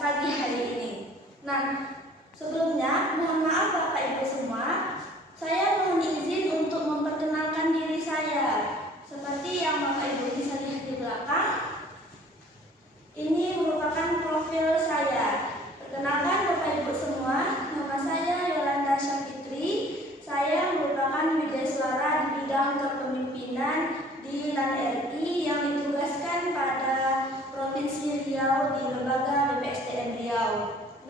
pagi hari ini. Nah, sebelumnya mohon maaf Bapak Ibu semua, saya mohon izin untuk memperkenalkan diri saya. Seperti yang Bapak Ibu bisa lihat di belakang, ini merupakan profil saya. Perkenalkan Bapak Ibu semua, nama saya Yolanda Syafitri. Saya merupakan widyasuara di bidang kepemimpinan di LAN RI yang ditugaskan pada Provinsi Riau di Lembaga BPSDM Riau.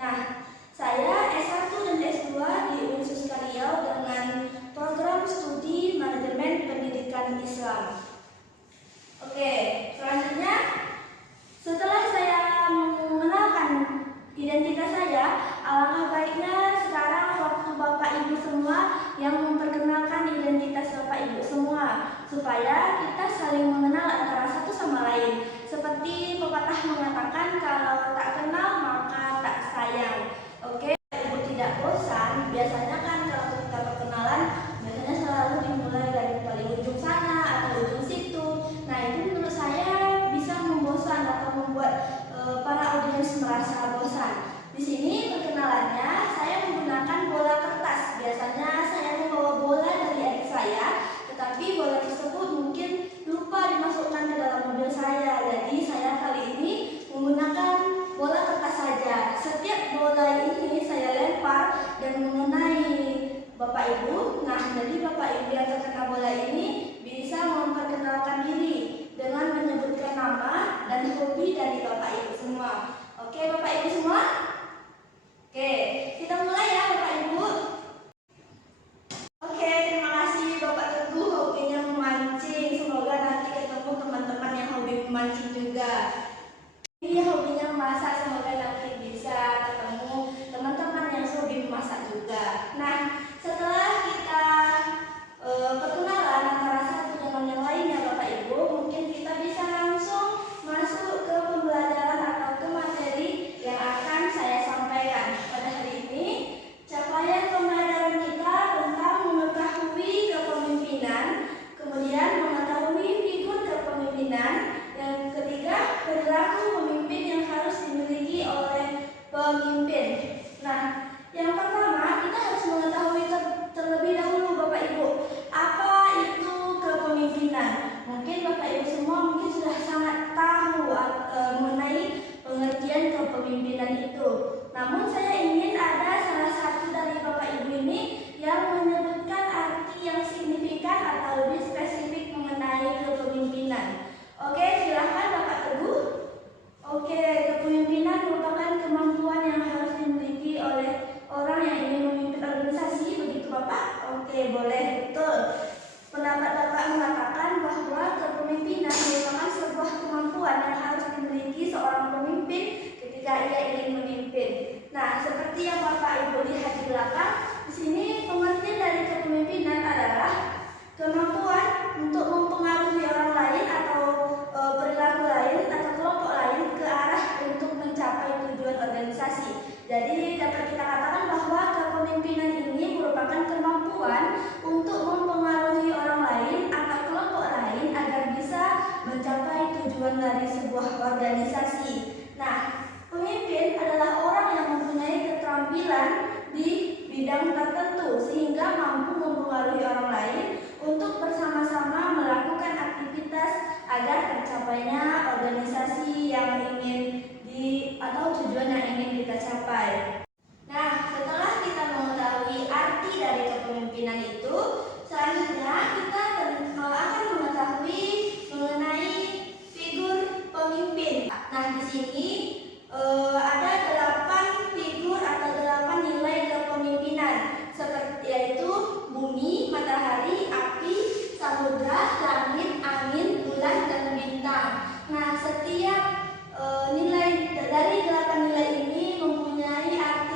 Nah, saya S1 dan S2 di Universitas Riau dengan program studi Manajemen Pendidikan Islam. Oke, selanjutnya setelah saya mengenalkan identitas saya, alangkah baiknya sekarang waktu Bapak Ibu semua yang memperkenalkan identitas Bapak Ibu semua, supaya kita saling mengenal antara satu sama lain. Seperti pepatah mengatakan, kalau tak kenal maka tak sayang. Oke, Ibu tidak bosan. Biasanya kan kalau kita perkenalan, biasanya selalu dimulai dari paling ujung sana atau ujung situ. Nah, itu menurut saya bisa membosan atau membuat para audiens merasa bosan. Di sini perkenalannya saya menggunakan bola kertas. Biasanya saya membawa bola dari adik saya, tetapi bola tersebut mungkin lupa dimasukkan ke dalam mobil saya. Jadi saya kali ini menggunakan bola kertas saja. Setiap bola ini saya lempar dan mengenai Bapak Ibu. Nah, jadi Bapak Ibu yang terkena bola ini bisa memperkenalkan diri dengan menyebutkan nama dan hobi dari Bapak Ibu semua. Oke, Bapak Ibu semua? Oke, kita mulai ya Bapak Ibu. Oke, terima kasih Bapak Teguh, hobinya memancing. Semoga nanti ketemu teman-teman yang hobi memancing juga. Ini hobinya memasak, semoga nanti bisa ketemu teman-teman yang hobi memasak juga. Nah, setelah kita perkenalan antara satu dengan yang lainnya Bapak Ibu, mungkin kita bisa langsung masuk ke pembelajaran atau ke materi yang akan saya sampaikan pada hari ini. Capaian pembelajaran kita tentang mengetahui kepemimpinan, kemudian mengetahui figur kepemimpinan, yang ketiga perilaku pemimpin yang harus dimiliki oleh pemimpin. Nah, yang pertama kita harus mengetahui terlebih dahulu Bapak Ibu, apa itu kepemimpinan. Mungkin Bapak Ibu semua mungkin sudah sangat tahu mengenai pengertian kepemimpinan itu. Namun saya ingin ada salah satu dari Bapak Ibu ini yang menyebutkan arti yang signifikan atau lebih spesifik mengenai kepemimpinan. Oke, silahkan Bapak Teguh. Oke, kepemimpinan merupakan kemampuan yang harus dimiliki oleh orang yang ingin memimpin organisasi, begitu Bapak? Oke, boleh, betul. Pendapat Bapak mengatakan bahwa kepemimpinan merupakan sebuah kemampuan yang harus dimiliki seorang pemimpin ketika ia ingin memimpin. Nah, seperti yang Bapak Ibu lihat di belakang, di sini pengertian dari kepemimpinan adalah kemampuan untuk mempengaruhi orang lain atau perilaku lain atau kelompok lain ke arah untuk mencapai tujuan organisasi. Jadi dapat kita katakan bahwa kepemimpinan ini merupakan kemampuan untuk mempengaruhi orang lain atau kelompok lain agar bisa mencapai tujuan dari sebuah organisasi. Nah, pemimpin adalah orang yang mempunyai keterampilan di bidang tertentu sehingga mampu mempengaruhi orang lain untuk bersama-sama melakukan aktivitas agar tercapainya organisasi yang ingin atau tujuan yang ingin kita capai. Nah, setelah kita mengetahui arti dari kepemimpinan itu, selanjutnya kita akan mengetahui mengenai figur pemimpin. Nah, di sini ada 8 figur atau 8 nilai kepemimpinan, seperti yaitu bumi, matahari, api, samudra, langit, angin, bulan, dan bintang. Nah, setiap nilai dari 8 nilai ini mempunyai arti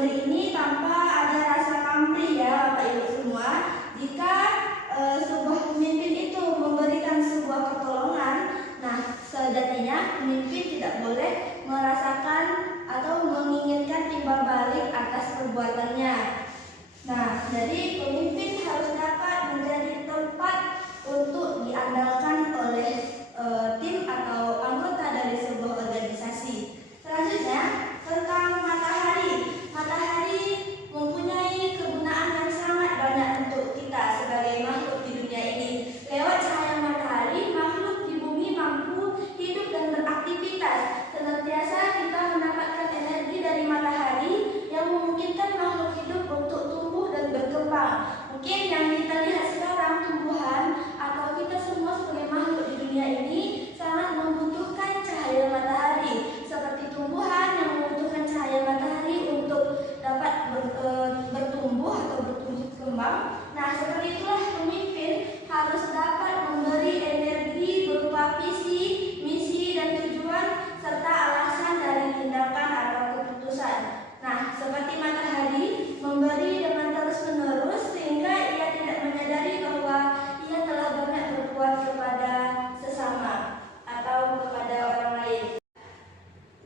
memberi ini tanpa ada rasa pamrih ya Bapak Ibu semua. Jika sebuah pemimpin itu memberikan sebuah pertolongan, nah sejatinya pemimpin tidak boleh merasakan atau menginginkan timbal balik atas perbuatannya. Nah, jadi pemimpin harus dapat menjadi tempat untuk diandalkan oleh tim atau anggota dari sebuah organisasi. Selanjutnya, tentang matahari. Matahari mempunyai kegunaan yang sangat banyak untuk kita sebagai makhluk di dunia ini. Lewat cahaya matahari, makhluk di bumi mampu hidup dan beraktivitas. Senantiasa kita mendapatkan energi dari matahari yang memungkinkan makhluk hidup untuk tumbuh dan berkembang. Mungkin yang kita lihat sekarang, tumbuhan atau kita semua sebagai makhluk di dunia ini sangat membutuhkan cahaya matahari. Seperti tumbuhan yang membutuhkan cahaya matahari untuk dapat bertumbuh atau bertumbuh kembang. Nah, seperti itulah pemimpin harus dapat memberi energi berupa visi, misi, dan tujuan serta alasan dari tindakan atau keputusan. Nah, seperti matahari memberi dengan terus-menerus sehingga ia tidak menyadari bahwa ia telah banyak berbuat kepada sesama atau kepada orang lain.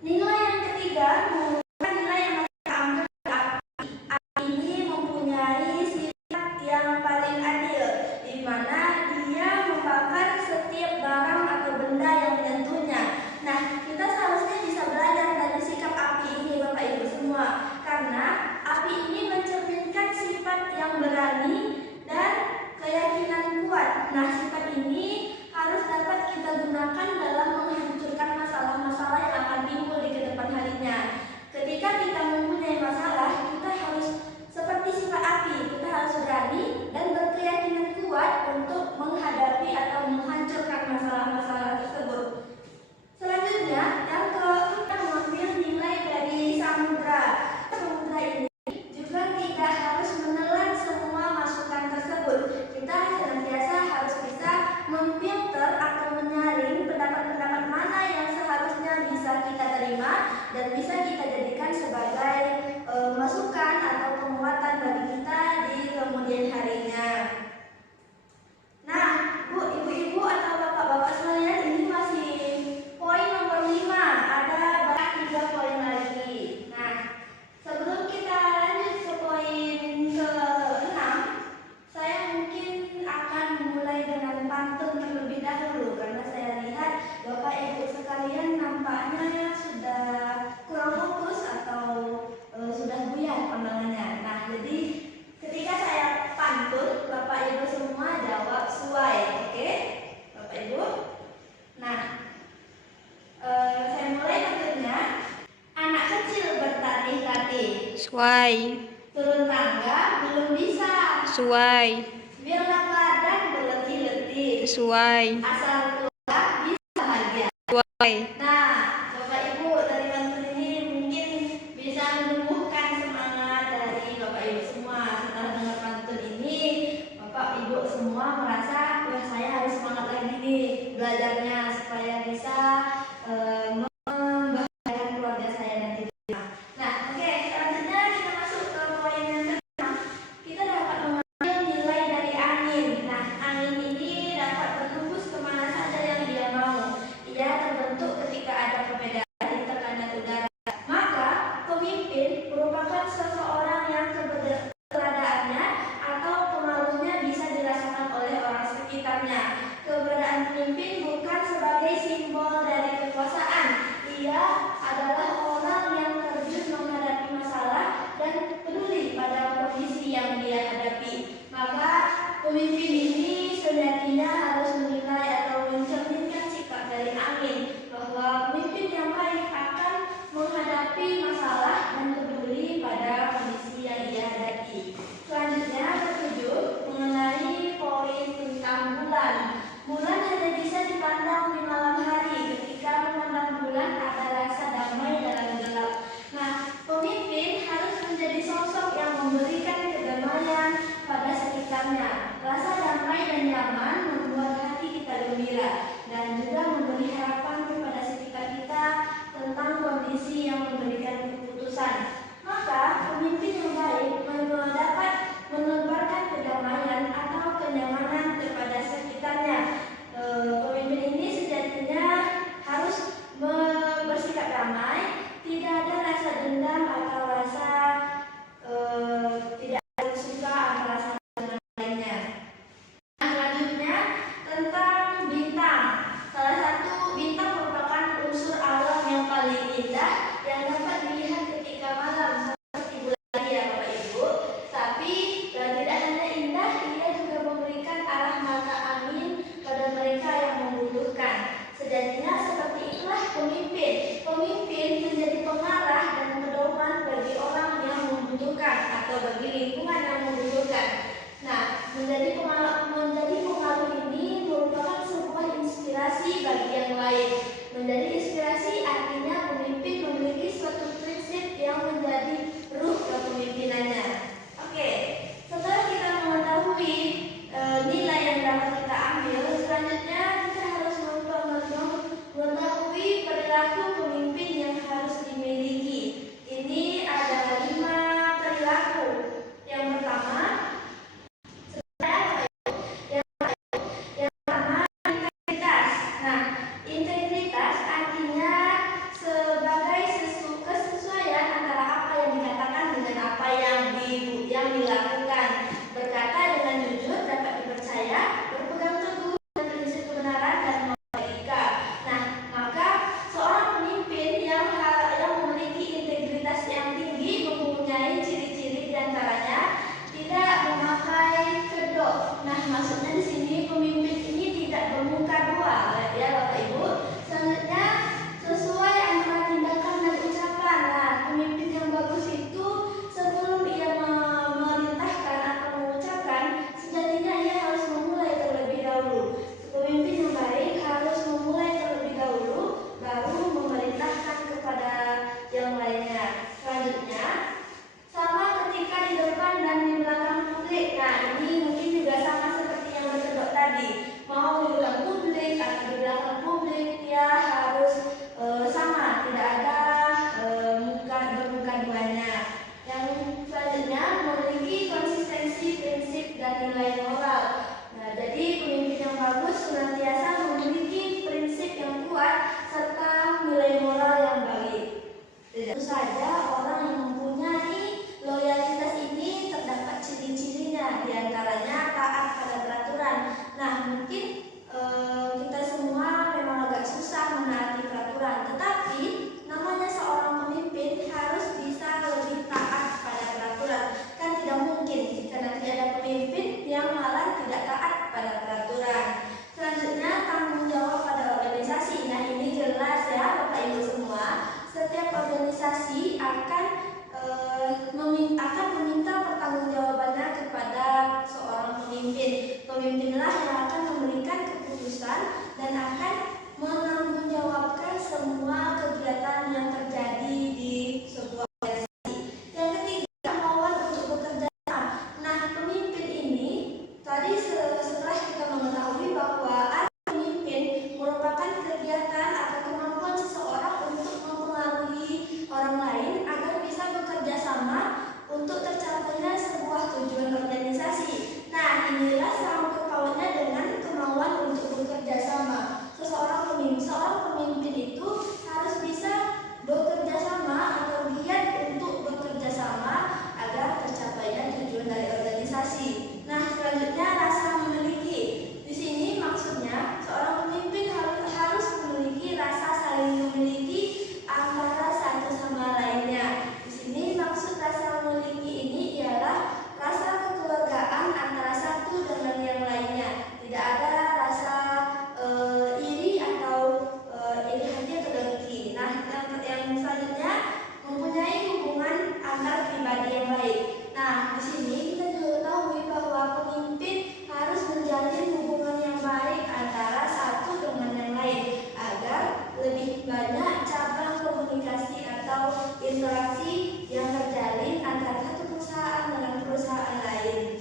Nilai yang ketiga merupakan nilai yang kita anggap api. Api ini mempunyai sifat yang paling adil, di mana dia membakar setiap barang atau benda yang menyentuhnya. Nah, kita seharusnya bisa belajar dari sikap api ini Bapak Ibu semua, karena api ini mencerminkan sifat yang berani dan keyakinan kuat. Nah, sifat ini harus dapat kita gunakan dalam menghancurkan masalah-masalah yang akan timbul di kedepan harinya. Ketika kita mempunyai masalah, kita harus seperti sifat api, kita harus berani dan berkeyakinan kuat untuk menghadapi atau menghancurkan masalah-masalah tersebut. Selanjutnya, yang kita mengambil nilai dari samudra. Samudra ini juga tidak harus menelan semua masukan tersebut. Kita senantiasa harus bisa memfilter atau menyaring pendapat-pendapat mana yang seharusnya bisa kita terima dan bisa kita jadikan sebagai masukan atau penguatan bagi kita di kemudian harinya. Nah, Bu, Ibu-ibu atau Bapak-bapak sekalian, ini masih poin nomor 5. Ada banyak 3 poin lagi. Nah, sebelum kita lanjut ke poin ke-6, saya mungkin akan memulai dengan pantun terlebih dahulu, karena saya lihat Bapak Ibu sekalian nampaknya sudah kurang fokus atau sudah buyar pandangannya. Nah, jadi ketika saya pantun, Bapak Ibu semua jawab suai, oke? Bapak Ibu. Nah, saya mulai pantunnya. Anak kecil bertatih-tatih. Suai. Turun tangga belum bisa. Suai. Biarlah badan berletih-letih. Suai. Asal tua bisa bahagia. Suai. Nah, Bapak Ibu dari pantun ini mungkin bisa menumbuhkan semangat dari Bapak Ibu semua. Setelah dengar pantun ini, Bapak Ibu semua merasa, wah saya harus semangat lagi nih belajarnya supaya bisa membahagiakan keluarga saya nanti. Nah, oke, selanjutnya kita masuk ke poin yang ke-6. Kita dapat mengambil nilai dari angin. Nah, angin ini dapat berhembus kemana saja yang dia mau. Ia terbentuk ketika ada perbedaan di tekanan udara. Maka, pemimpin merupakan seseorang yang keberadaannya atau pengaruhnya bisa dirasakan oleh orang sekitarnya. Keberadaan pemimpin bukan sebagai simbol atau bagi lingkungan yang membutuhkan. Nah, menjadi pengaruh ini merupakan sebuah inspirasi bagi yang lain. Menjadi inspirasi artinya pemimpin memiliki suatu prinsip yang menjadi ruh kepemimpinannya. Oke, setelah kita mengetahui nilai yang dapat kita ambil, selanjutnya kita harus mengetahui perilaku pemimpin yang harus dimiliki. Ini ada 5 perilaku. Yang pertama, integritas. Nah, integritas artinya sebagai kesesuaian antara apa yang dikatakan dengan apa yang dilakukan. Berkata dengan jujur, dapat dipercaya, berpegang teguh dengan prinsip kebenaran dan etika. Nah, maka seorang pemimpin yang memiliki integritas yang tinggi mempunyai ciri-ciri diantaranya tidak memakai kedok. Nah, maksudnya di sini pemimpin ini tidak bermuka dua, ya Bapak Ibu. Selanjutnya sesuai antara tindakan dan ucapan. Nah, pemimpin yang bagus itu sebelum ia memerintahkan atau mengucapkan, sejatinya ia harus memulai terlebih dahulu. Pemimpin yang baik harus memulai terlebih dahulu, baru memerintahkan kepada yang lainnya. Selanjutnya, sama ketika di depan dan di belakang publik. Nah, ini mungkin juga sama seperti yang berkedok tadi. Mau di depan publik atau di belakang publik, dia harus sama, tidak ada bermuka duanya. Yang selanjutnya, memiliki konsistensi prinsip dan nilai moral. Nah, jadi pemimpin yang bagus senantiasa memiliki prinsip yang kuat serta nilai moral yang baik. Tentu saja orang yang mempunyai loyalitas ini terdapat ciri-cirinya, diantaranya taat pada peraturan. Nah, mungkin kita semua memang agak susah menaati peraturan, tetapi namanya seorang pemimpin harus bisa lebih taat pada peraturan. Kan tidak mungkin jika nanti ada pemimpin yang malah tidak taat pada peraturan. Selanjutnya, tanggung jawab pada organisasi. Nah, ini jelas ya Bapak Ibu semua, setiap organisasi akan meminta pertanggungjawabannya kepada seorang pemimpin. Pemimpinlah yang akan memberikan keputusan dan akan menanggungjawabkan semua kegiatan yang terjadi di sebuah organisasi. Yang ketiga, kemauan untuk bekerja sama. Nah, pemimpin ini tadi setelah kita mengetahui bahwa pemimpin merupakan kegiatan atau kemampuan seseorang untuk mempengaruhi orang lain agar bisa bekerja sama untuk tercapainya sebuah tujuan organisasi. Nah, inilah sangkut pautnya dengan kemauan untuk bekerja sama. Seorang pemimpin itu harus bisa bekerja sama atau giat untuk bekerja sama agar tercapainya tujuan dari organisasi. Nah, selanjutnya rasa memiliki. Di sini maksudnya seorang pemimpin harus memiliki rasa saling memiliki antara satu sama lainnya. Di sini maksud rasa memiliki ini ialah rasa kekeluargaan antara satu dengan yang lainnya. Tidak ada rasa iri atau iri hati atau dengki. Nah, yang selanjutnya mempunyai hubungan antar pribadi yang baik. Nah, di sini kita juga tahu bahwa pemimpin harus menjalin hubungan yang baik antara satu dengan yang lain agar lebih banyak cabang komunikasi atau interaksi yang terjalin antara satu perusahaan dengan perusahaan lain.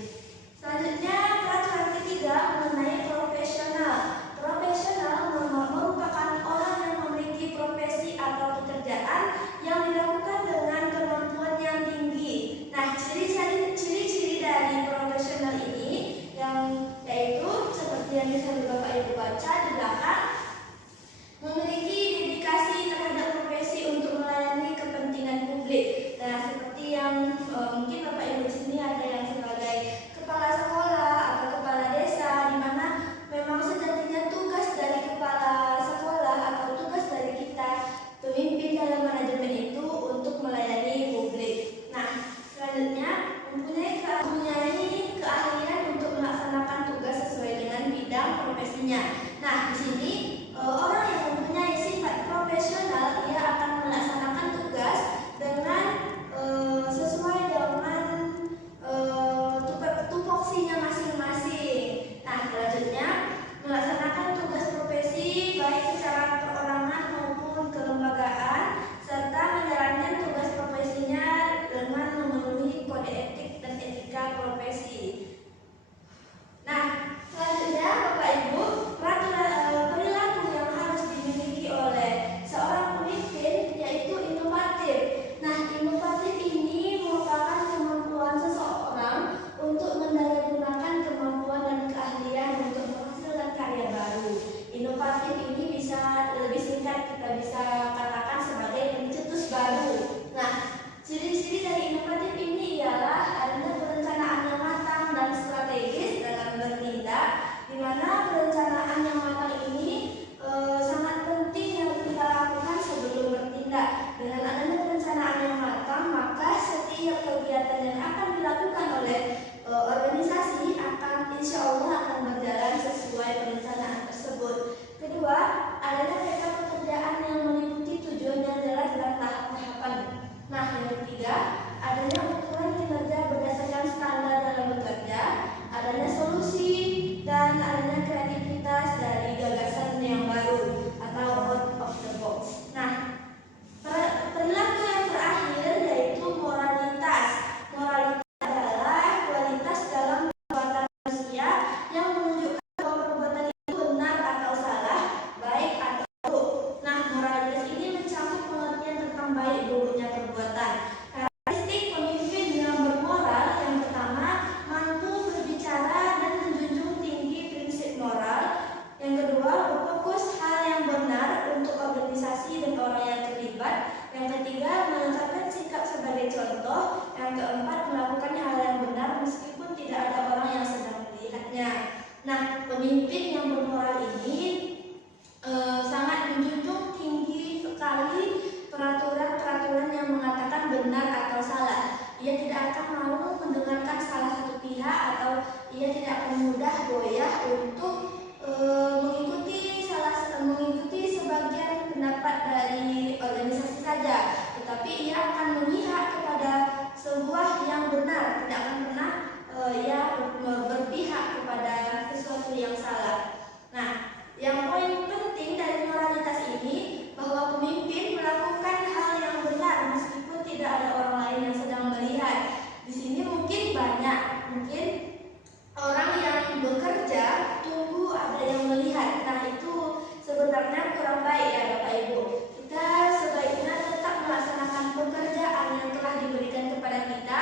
Selanjutnya, peraturan ketiga mengenai profesional. Profesional merupakan orang yang memiliki profesi atau pekerjaan yang dilakukan dengan kemampuan yang tinggi. Nah, ciri-ciri dari profesional ini yaitu seperti yang bisa Bapak Ibu baca di belakang, memiliki dedikasi terhadap profesi untuk melayani kepentingan publik. Nah, seperti yang mungkin Bapak Ibu di sini ada yang sebagai kepala sekolah atau kepala desa, di mana memang sejatinya tugas dari kepala sekolah atau tugas dari kita pemimpin dalam manajemen itu untuk melayani publik. Nah, selanjutnya mempunyai keahlian untuk melaksanakan tugas sesuai dengan bidang profesinya. Nah, di sini orang yang mempunyai sifat profesional, ia akan melaksanakan tugas dengan sesuai dengan kegiatan yang akan dilakukan oleh organisasi akan insya Allah akan berjalan sesuai perencanaan tersebut. Kedua, adanya rekap pekerjaan yang meliputi tujuan yang jelas dan tahap-tahapan. Nah, yang ketiga, adanya ukuran kinerja berdasarkan standar dalam bekerja, adanya solusi, dan adanya kreativitas dari gagasan yang baru atau out of the box. Nah, perilaku yang terakhir yaitu moralitas. Moralitas adalah kualitas dalam perbuatan manusia yang menunjukkan bahwa perbuatan itu benar atau salah, baik atau buruk. Nah, moralitas ini mencakup pengertian tentang baik buruknya perbuatan. Karakteristik pemimpin yang bermoral yang pertama, mampu berbicara dan menjunjung tinggi prinsip moral. Yang kedua, berfokus hal yang benar untuk organisasi dan orang yang terlibat. Yang ketiga, menetapkan sikap sebagai contoh. Yang keempat, melakukan hal yang benar meskipun tidak ada orang yang sedang melihatnya. Nah, pemimpin yang bermoral ini sangat menjunjung tinggi sekali peraturan-peraturan yang mengatakan benar atau salah. Ia tidak akan mau mendengarkan salah satu pihak atau ia tidak akan mudah goyah untuk mengikuti sebagian pendapat dari organisasi saja, tetapi ia akan memihak kepada sebuah yang benar, tidak akan pernah ia berpihak kepada sesuatu yang salah. Nah, yang poin penting dari moralitas ini bahwa pemimpin melakukan hal yang benar meskipun tidak ada orang lain yang sedang melihat. Di sini mungkin orang yang bekerja tunggu ada yang melihat. Nah, itu sebenarnya kurang baik ya Bapak Ibu. Kita sebaiknya tetap melaksanakan pekerjaan yang telah diberikan kepada kita